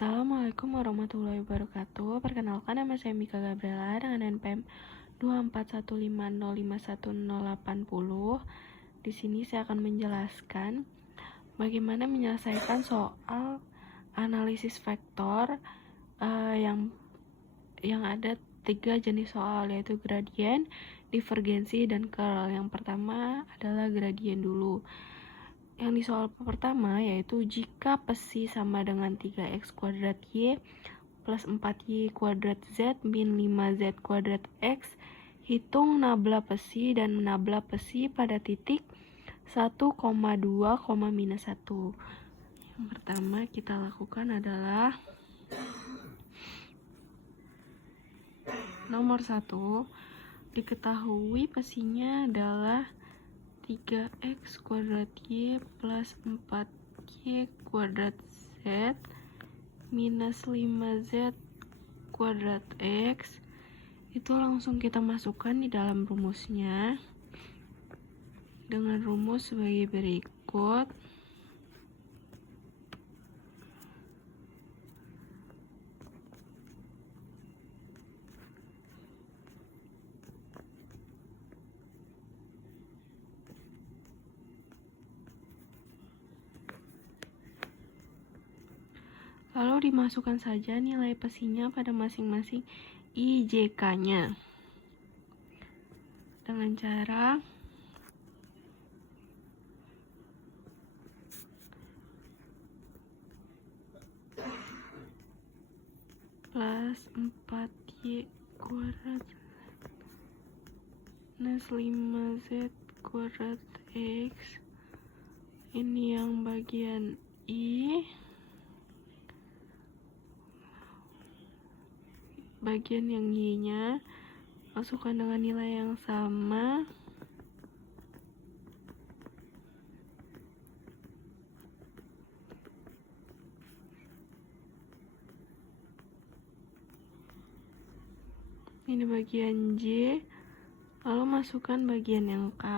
Assalamualaikum warahmatullahi wabarakatuh. Perkenalkan, nama saya Mika Gabriela dengan NPM 241505180. Di sini saya akan menjelaskan bagaimana menyelesaikan soal analisis vektor yang ada 3 jenis soal, yaitu gradien, divergensi, dan curl. Yang pertama adalah gradien dulu. Yang di soal pertama yaitu jika psi sama dengan 3x kuadrat y plus 4y kuadrat z min 5z kuadrat x, hitung nabla psi dan nabla psi pada titik 1,2, minus 1. Yang pertama kita lakukan adalah nomor 1, diketahui psinya adalah 3x kuadrat y plus 4y kuadrat z minus 5z kuadrat x. Itu langsung kita masukkan di dalam rumusnya dengan rumus sebagai berikut. Lalu dimasukkan saja nilai psinya pada masing-masing IJK-nya dengan cara plus 4y kuadrat minus 5z kuadrat x. Ini yang bagian I, bagian yang Y-nya masukkan dengan nilai yang sama. Ini bagian J, lalu masukkan bagian yang K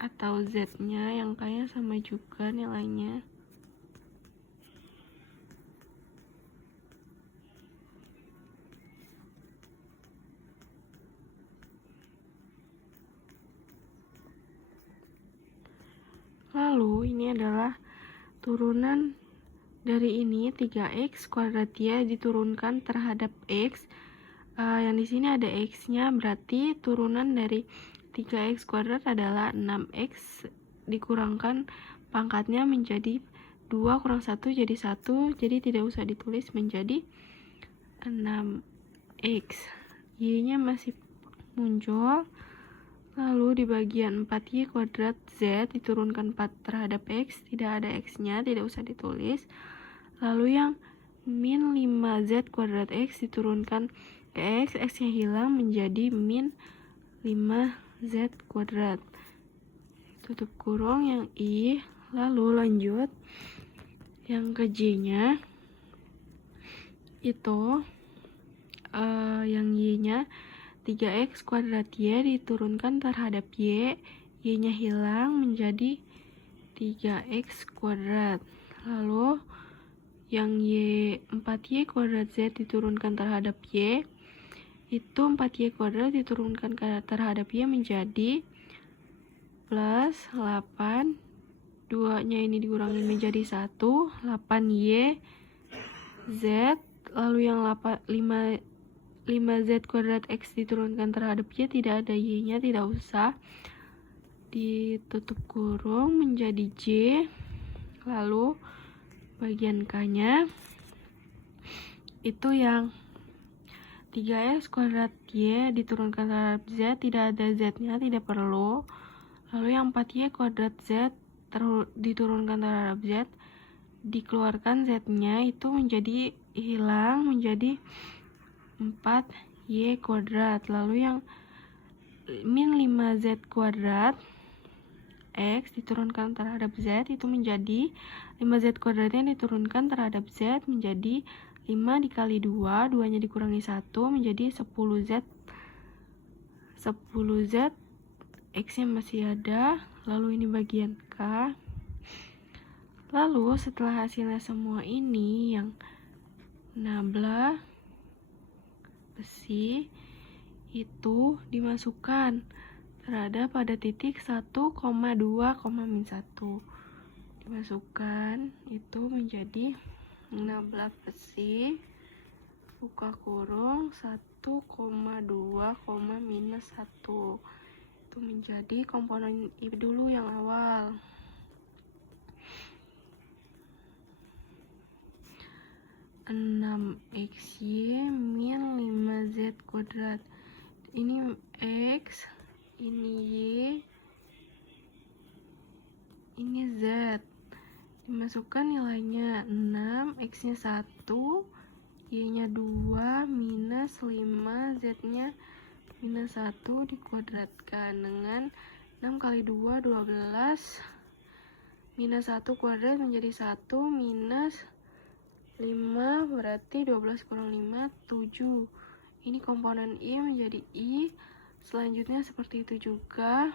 atau Z-nya, yang K-nya sama juga nilainya. Lalu ini adalah turunan dari ini 3x kuadrat y diturunkan terhadap x. Yang di sini ada x-nya, berarti turunan dari 3x kuadrat adalah 6x dikurangkan pangkatnya menjadi 2 kurang 1 jadi 1, jadi tidak usah ditulis, menjadi 6x. Y-nya masih muncul. Lalu di bagian 4y kuadrat z diturunkan 4 terhadap x, tidak ada x-nya, tidak usah ditulis. Lalu yang min 5z kuadrat x diturunkan ke x, x-nya hilang menjadi min 5z kuadrat. Tutup kurung yang I. Lalu lanjut yang ke J-nya, itu yang Y-nya 3x kuadrat y diturunkan terhadap y, y-nya hilang menjadi 3x kuadrat. Lalu yang y 4y kuadrat z diturunkan terhadap y, itu 4y kuadrat diturunkan terhadap y menjadi plus 8, 2-nya ini dikurangi menjadi 1, 8y z. Lalu yang 5z kuadrat x diturunkan terhadap y, tidak ada y-nya, tidak usah, ditutup kurung menjadi j. Lalu bagian k-nya itu yang 3x kuadrat y diturunkan terhadap z, tidak ada z-nya, tidak perlu. Lalu yang 4y kuadrat z diturunkan terhadap z, dikeluarkan z-nya, itu menjadi hilang menjadi 4y kuadrat. Lalu yang min 5z kuadrat x diturunkan terhadap z, itu menjadi 5z kuadratnya diturunkan terhadap z menjadi 5 dikali 2, 2-nya dikurangi 1 menjadi 10z. 10z, x-nya masih ada. Lalu ini bagian k. Lalu setelah hasilnya semua ini yang nabla besi itu dimasukkan terhadap pada titik 1,2, min 1. Dimasukkan itu menjadi nabla besi buka kurung 1,2, minus 1. Itu menjadi komponen I dulu yang awal. (6xy min 5z kuadrat). Ini x, ini y, ini z. Dimasukkan nilainya 6, x-nya 1, y-nya 2, minus 5, z-nya minus 1 dikuadratkan dengan 6 kali 2, 12. Minus 1 kuadrat menjadi 1, minus 5 berarti 12 kurang 5, 7. Ini komponen I menjadi I. Selanjutnya seperti itu juga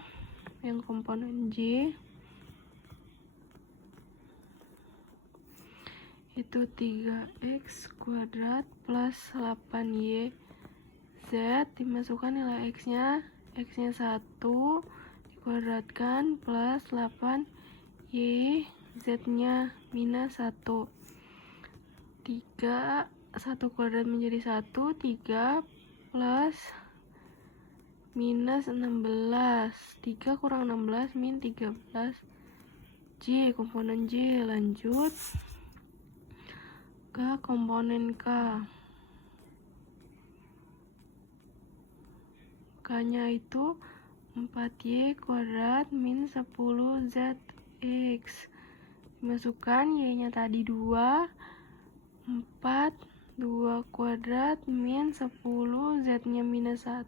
yang komponen J. Itu 3x kuadrat plus 8y z. Dimasukkan nilai x-nya. X-nya 1 dikuadratkan plus 8y, z-nya minus 1. 3, 1 kuadrat menjadi 1, 3 plus minus 16. 3 kurang 16 min 13. J, komponen J. Lanjut ke komponen K. K-nya itu 4y kuadrat min 10zx. Dimasukkan y-nya tadi 2, 4, 2 kuadrat min 10, z-nya minus 1,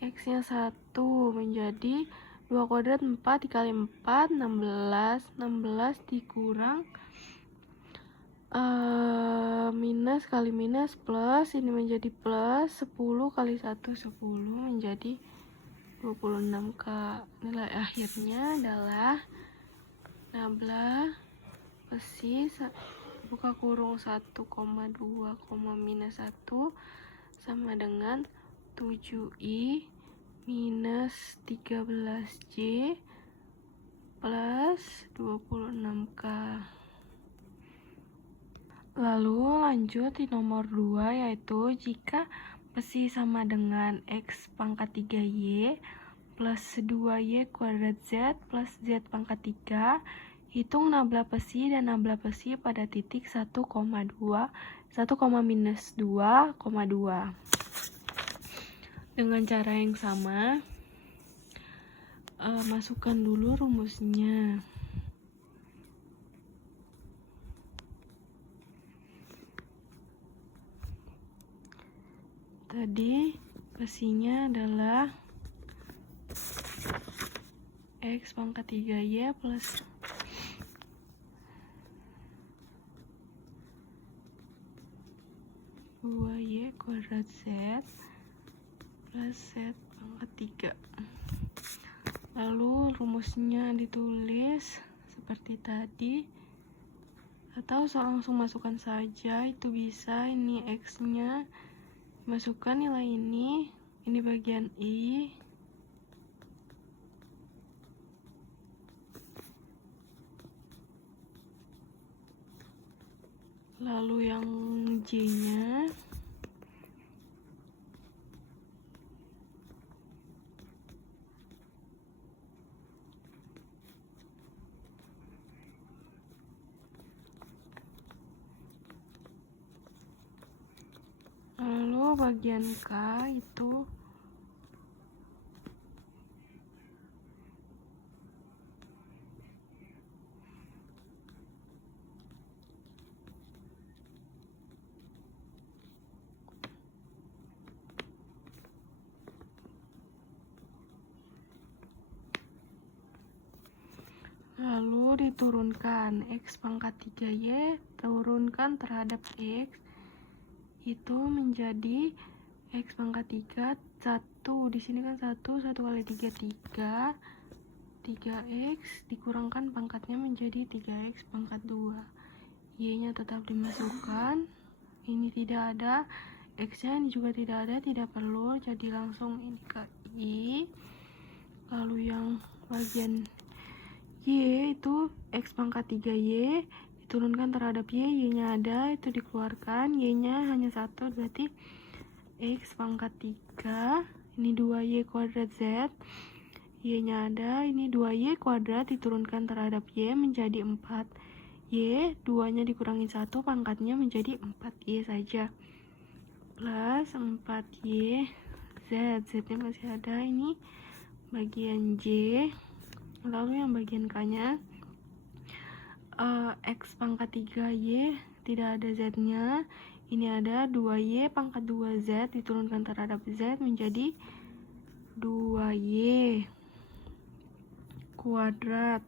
x-nya 1 menjadi 2 kuadrat 4 dikali 4, 16. 16 dikurang minus kali minus plus, ini menjadi plus 10 kali 1, 10 menjadi 26K. Nilai akhirnya adalah nabla besi buka kurung 1,2, minus 1 sama dengan 7i minus 13j plus 26K. Lalu lanjut di nomor 2, yaitu jika besi sama dengan x pangkat 3y plus 2y kuadrat z plus z pangkat 3. Hitung nabla besi dan nabla besi pada titik 1, minus 2,2. Dengan cara yang sama, masukkan dulu rumusnya. Tadi besinya adalah x pangkat 3y plus 2y kuadrat z plus z pangkat 3. Lalu rumusnya ditulis seperti tadi, atau langsung masukkan saja, itu bisa. Ini x-nya masukkan nilai ini bagian I, lalu yang J-nya lalu bagian K itu lalu diturunkan x pangkat 3y turunkan terhadap x, itu menjadi x pangkat 3 1. Di sini kan 1 kali 3 3, 3x dikurangkan pangkatnya menjadi 3x pangkat 2. Y-nya tetap dimasukkan. Ini tidak ada. X-nya ini juga tidak ada, tidak perlu. Jadi langsung ini ke I. Lalu yang bagian Y itu X pangkat 3Y diturunkan terhadap Y. Y-nya ada, itu dikeluarkan. Y-nya hanya 1, berarti X pangkat 3. Ini 2Y kuadrat Z. Y-nya ada, ini 2Y kuadrat diturunkan terhadap Y menjadi 4. Y, 2-nya dikurangi 1, pangkatnya menjadi 4Y saja. Plus 4Y Z. Z-nya masih ada, ini bagian J. Lalu yang bagian K-nya, X pangkat 3Y tidak ada Z-nya. Ini ada 2Y pangkat 2Z diturunkan terhadap Z menjadi 2Y kuadrat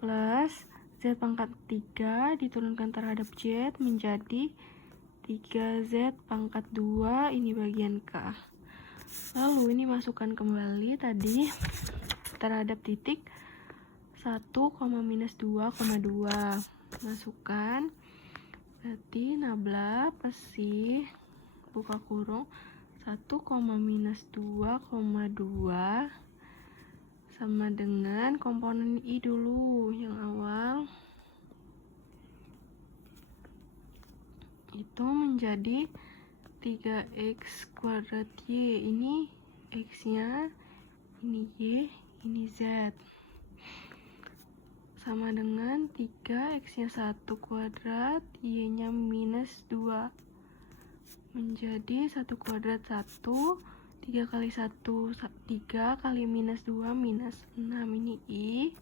plus Z pangkat 3 diturunkan terhadap Z menjadi 3Z pangkat 2. Ini bagian K. Lalu ini masukkan kembali tadi terhadap titik 1, minus 2,2. Masukkan, berarti nabla pasti buka kurung 1, minus 2,2 sama dengan komponen I dulu yang awal, itu menjadi 3x kuadrat Y. Ini X-nya, ini Y, ini Z, sama dengan 3x-nya 1 kuadrat, Y-nya minus 2 menjadi 1 kuadrat 1. 3 kali 1 3 kali minus 2 minus 6. Ini I.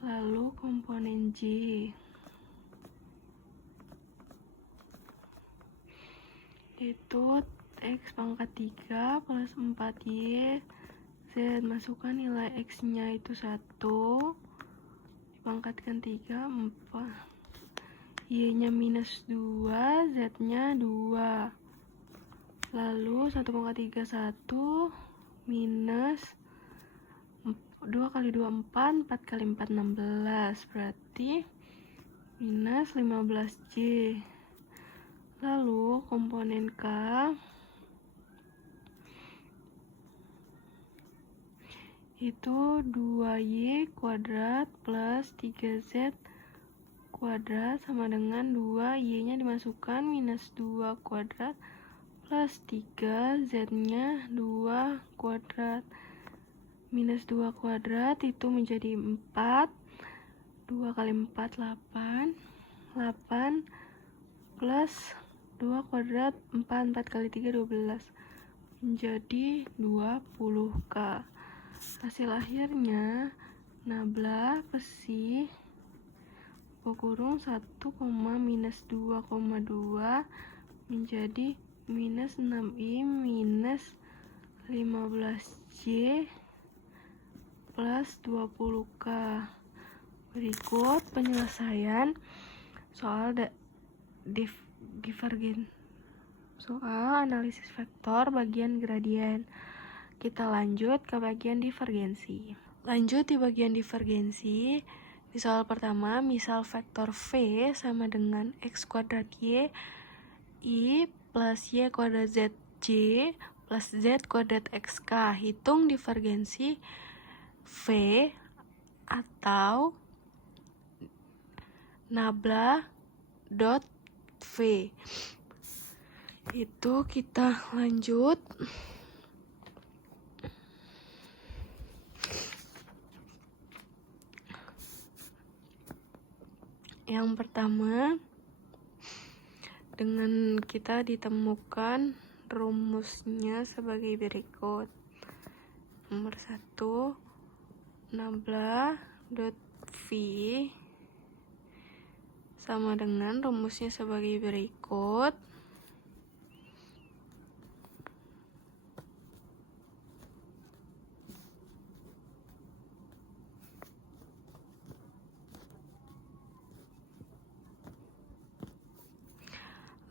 Lalu komponen J itu X pangkat 3 plus 4Y Z. Masukkan nilai X-nya itu 1, dipangkatkan 3, 4. Y-nya minus 2, Z-nya 2. Lalu 1 pangkat 3 1 minus 2 kali 2 4, 4 kali 4 16, berarti minus 15J. Lalu komponen K itu 2Y kuadrat plus 3Z kuadrat sama dengan 2, Y-nya dimasukkan minus 2 kuadrat plus 3, Z-nya 2 kuadrat. Minus 2 kuadrat itu menjadi 4. 2 kali 4, 8. 8 plus 2 kuadrat, 4. 4 kali 3, 12. Menjadi 20K. Hasil akhirnya, nabla besi kurung 1, minus 2,2 menjadi minus 6I minus 15J plus 20K. Berikut penyelesaian soal divergen, soal analisis vektor bagian gradien. Kita lanjut ke bagian divergensi. Lanjut di bagian divergensi. Di soal pertama, misal vektor V sama dengan X kuadrat Y, I plus Y kuadrat ZJ plus Z kuadrat XK. Hitung divergensi V atau nabla dot V. Itu kita lanjut. Yang pertama, dengan kita ditemukan rumusnya sebagai berikut. Nomor 1, nabla dot V sama dengan rumusnya sebagai berikut.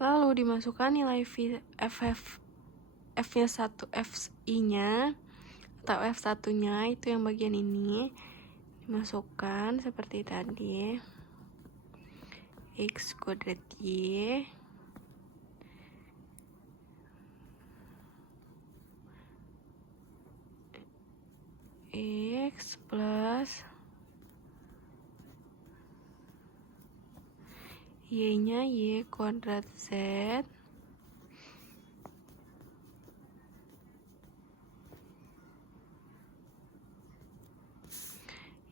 Lalu dimasukkan nilai F-nya 1, F-I-nya atau F1-nya itu yang bagian ini. dimasukkan seperti tadi. X kuadrat Y X plus Y-nya Y kuadrat Z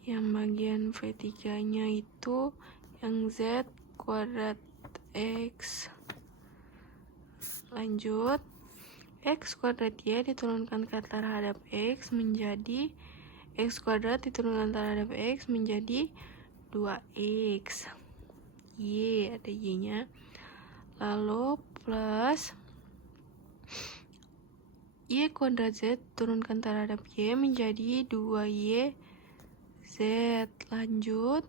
yang bagian V3 nya itu yang Z kuadrat X. Lanjut, X kuadrat Y diturunkan terhadap X menjadi X kuadrat diturunkan terhadap X menjadi 2X. Y, ada Y nya. Lalu plus Y kuadrat Z turunkan terhadap Y menjadi 2Y Z. Lanjut,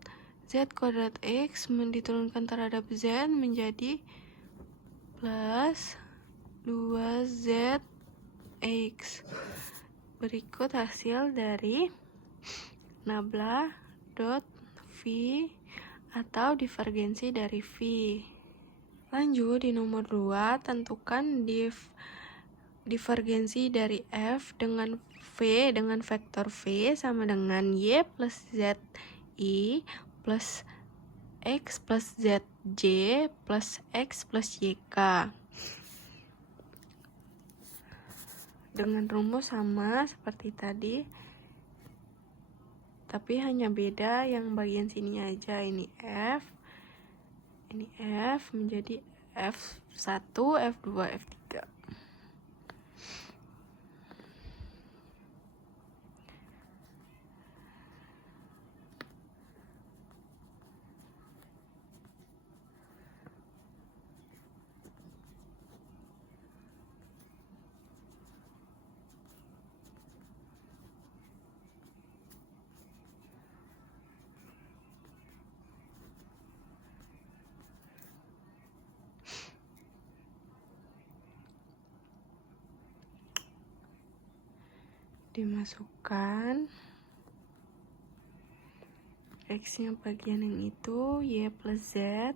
Z kuadrat X diturunkan terhadap Z menjadi plus 2Z X. Berikut hasil dari nabla dot V atau divergensi dari V. Lanjut, di nomor 2 tentukan divergensi dari F dengan V dengan vektor V sama dengan Y plus ZI plus X plus ZJ plus X plus YK. Dengan rumus sama seperti tadi, tapi hanya beda yang bagian sini aja. Ini F menjadi F1, F2, F3. Dimasukkan X-nya bagian yang itu, Y plus Z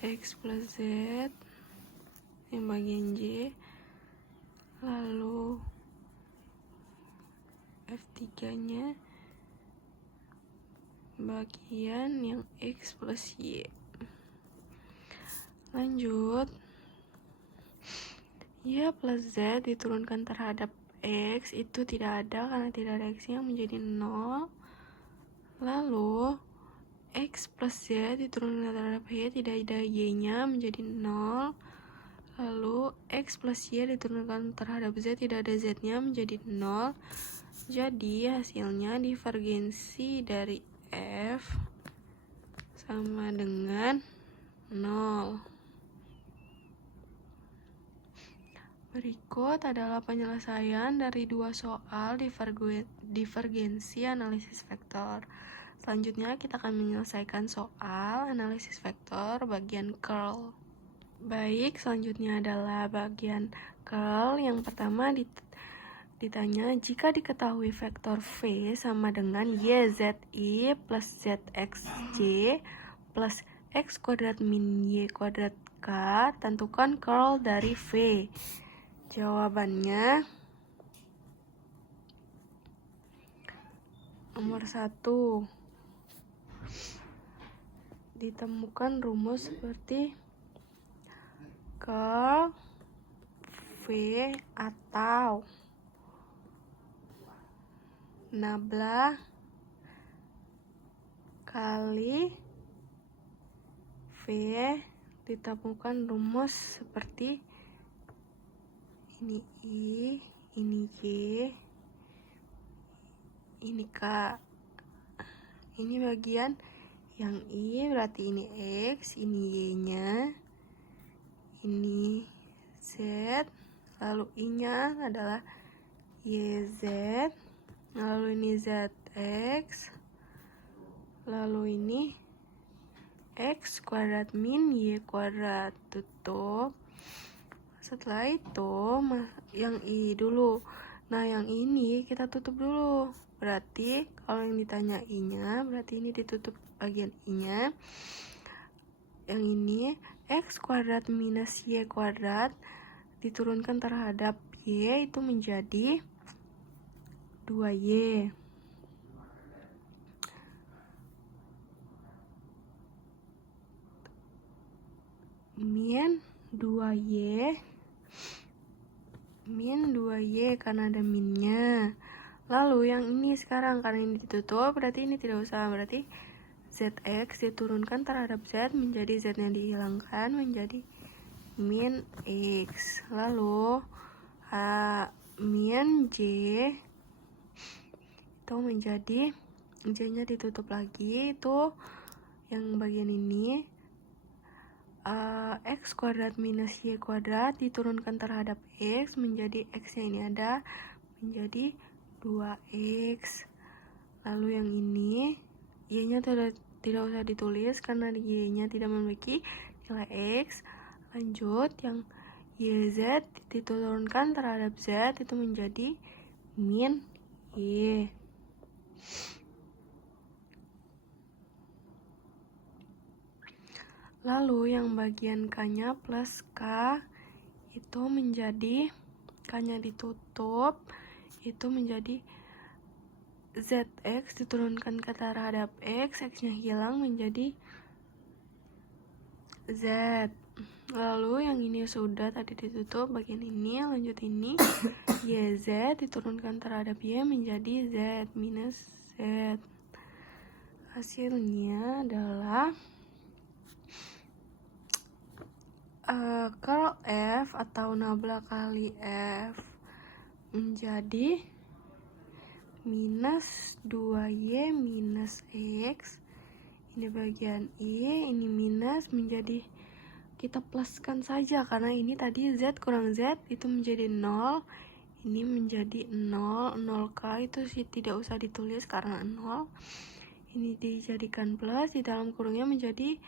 X plus Z yang bagian Y, lalu F3 nya bagian yang X plus Y. Lanjut, Y plus Z diturunkan terhadap X itu tidak ada karena tidak ada X yang menjadi 0. Lalu X plus Z diturunkan terhadap Y tidak ada Y nya menjadi 0. Lalu X plus Y diturunkan terhadap Z tidak ada Z nya menjadi 0. Jadi hasilnya divergensi dari F sama dengan 0. Berikut adalah penyelesaian dari 2 soal divergensi analisis vektor. Selanjutnya kita akan menyelesaikan soal analisis vektor bagian curl. Baik, selanjutnya adalah bagian curl. Yang pertama ditanya, jika diketahui vektor V sama dengan YZI plus ZXJ plus X kuadrat min Y kuadrat K, tentukan curl dari V. Jawabannya nomor 1. Ditemukan rumus seperti curl V atau nabla kali V, ditemukan rumus seperti ini I, ini Y, ini K. Ini bagian yang I berarti ini X, ini Y nya, ini Z, lalu I nya adalah YZ, lalu ini ZX, lalu ini X kuadrat min Y kuadrat, tutup. Setelah itu yang I dulu. Nah yang ini kita tutup dulu. Berarti kalau yang ditanya I-nya, berarti ini ditutup bagian I-nya. Yang ini X kuadrat minus Y kuadrat diturunkan terhadap Y itu menjadi 2Y. Min 2Y karena ada minnya. Lalu yang ini sekarang karena ini ditutup, berarti ini tidak usah. Berarti ZX diturunkan terhadap Z menjadi Z-nya dihilangkan menjadi min X. Lalu min J itu menjadi J-nya ditutup lagi, itu yang bagian ini X kuadrat minus Y kuadrat diturunkan terhadap X menjadi X-nya ini ada menjadi 2X. Lalu yang ini Y-nya tidak usah ditulis karena Y-nya tidak memiliki nilai X. Lanjut yang YZ diturunkan terhadap Z itu menjadi min Y. Lalu yang bagian K-nya plus K itu menjadi K-nya ditutup, itu menjadi ZX diturunkan ke terhadap X, X-nya hilang menjadi Z. Lalu yang ini sudah tadi ditutup bagian ini, lanjut ini YZ diturunkan terhadap Y menjadi Z minus Z. Hasilnya adalah curl F atau nabla kali F menjadi minus 2Y minus X. Ini bagian I, ini minus menjadi, kita pluskan saja karena ini tadi Z kurang Z itu menjadi 0. Ini menjadi 0, 0K itu sih tidak usah ditulis karena 0. Ini dijadikan plus, di dalam kurungnya menjadi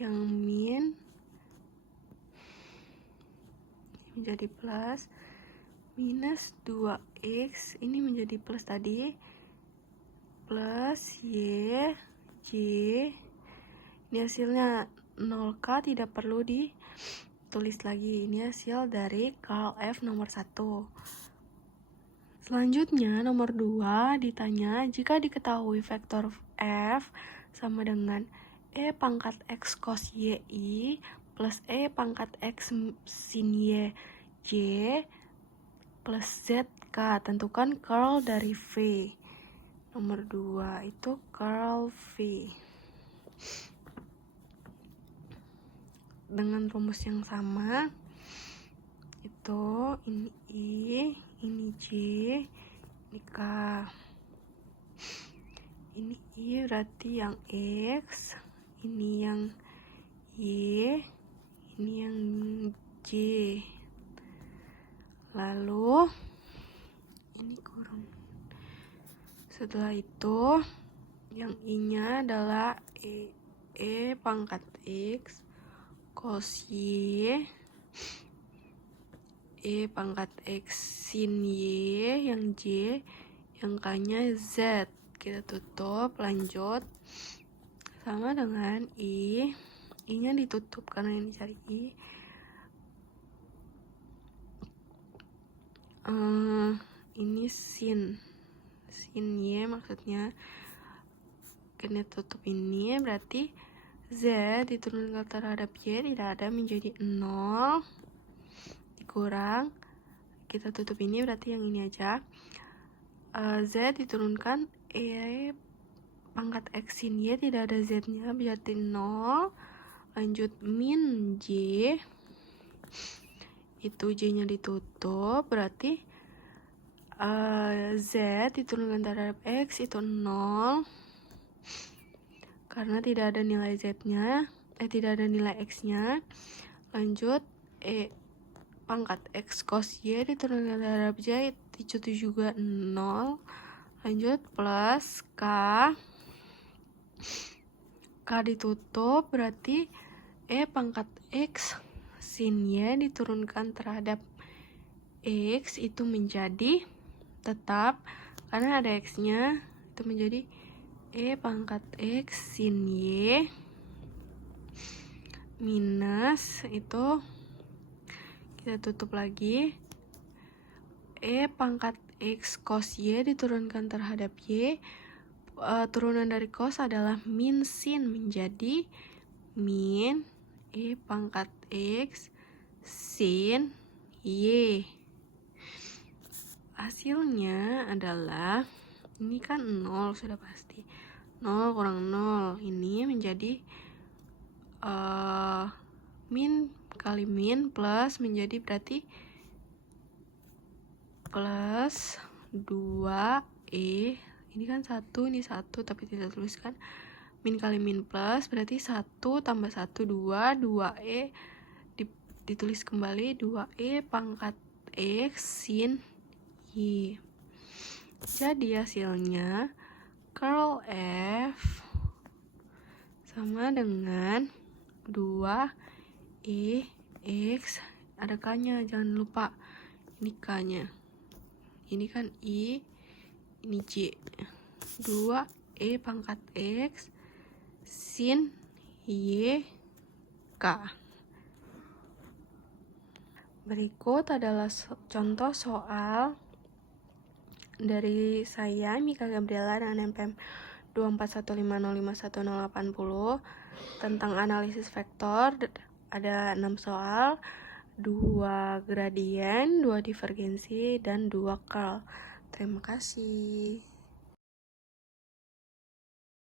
yang min, menjadi plus, minus 2X, ini menjadi plus tadi, plus Y, J, ini hasilnya 0K tidak perlu ditulis lagi, ini hasil dari curl F nomor 1. Selanjutnya nomor 2 ditanya jika diketahui vektor F sama dengan E pangkat X cos YI plus E pangkat X sin Y J plus ZK, tentukan curl dari V. Nomor 2 itu curl V dengan rumus yang sama, itu ini I, ini J, ini K. Ini I berarti yang X, ini yang Y, ini yang J. Lalu ini kurung. Setelah itu yang I-nya adalah E pangkat X cos Y, E pangkat X sin Y, yang J, yang K-nya Z. Kita tutup, lanjut sama dengan I-nya ditutup karena ini cari I. Ini sin Y maksudnya, kena tutup ini berarti Z diturunkan terhadap Y tidak ada menjadi 0 dikurang, kita tutup ini berarti yang ini aja, Z diturunkan E pangkat X sin Y tidak ada Z nya berarti 0, lanjut min J, itu J nya ditutup berarti Z diturunkan terhadap X itu 0 karena tidak ada nilai Z nya, tidak ada nilai X nya. Lanjut E pangkat X cos Y diturunkan terhadap J itu juga 0, lanjut plus K K ditutup, berarti E pangkat X sin Y diturunkan terhadap X itu menjadi tetap, karena ada X-nya, itu menjadi E pangkat X sin Y minus, itu kita tutup lagi, E pangkat X cos Y diturunkan terhadap Y. Turunan dari cos adalah min sin, menjadi min E pangkat X sin Y. Hasilnya adalah, ini kan 0 sudah pasti, 0 kurang 0, ini menjadi min kali min plus, menjadi berarti plus 2E, ini kan 1, ini 1, tapi tidak tuliskan, min kali min plus, berarti 1 tambah 1, 2, 2E, ditulis kembali 2E pangkat X sin Y. Jadi hasilnya curl F sama dengan 2E X, ada K-nya, jangan lupa, ini K-nya. Ini kan I, ini J. 2E pangkat X sin Y K. Berikut adalah contoh soal dari saya, Mika Gabriela, dengan NPM 241505180 tentang analisis vektor. Ada 6 soal, 2 gradien, 2 divergensi, dan 2 curl. Terima kasih.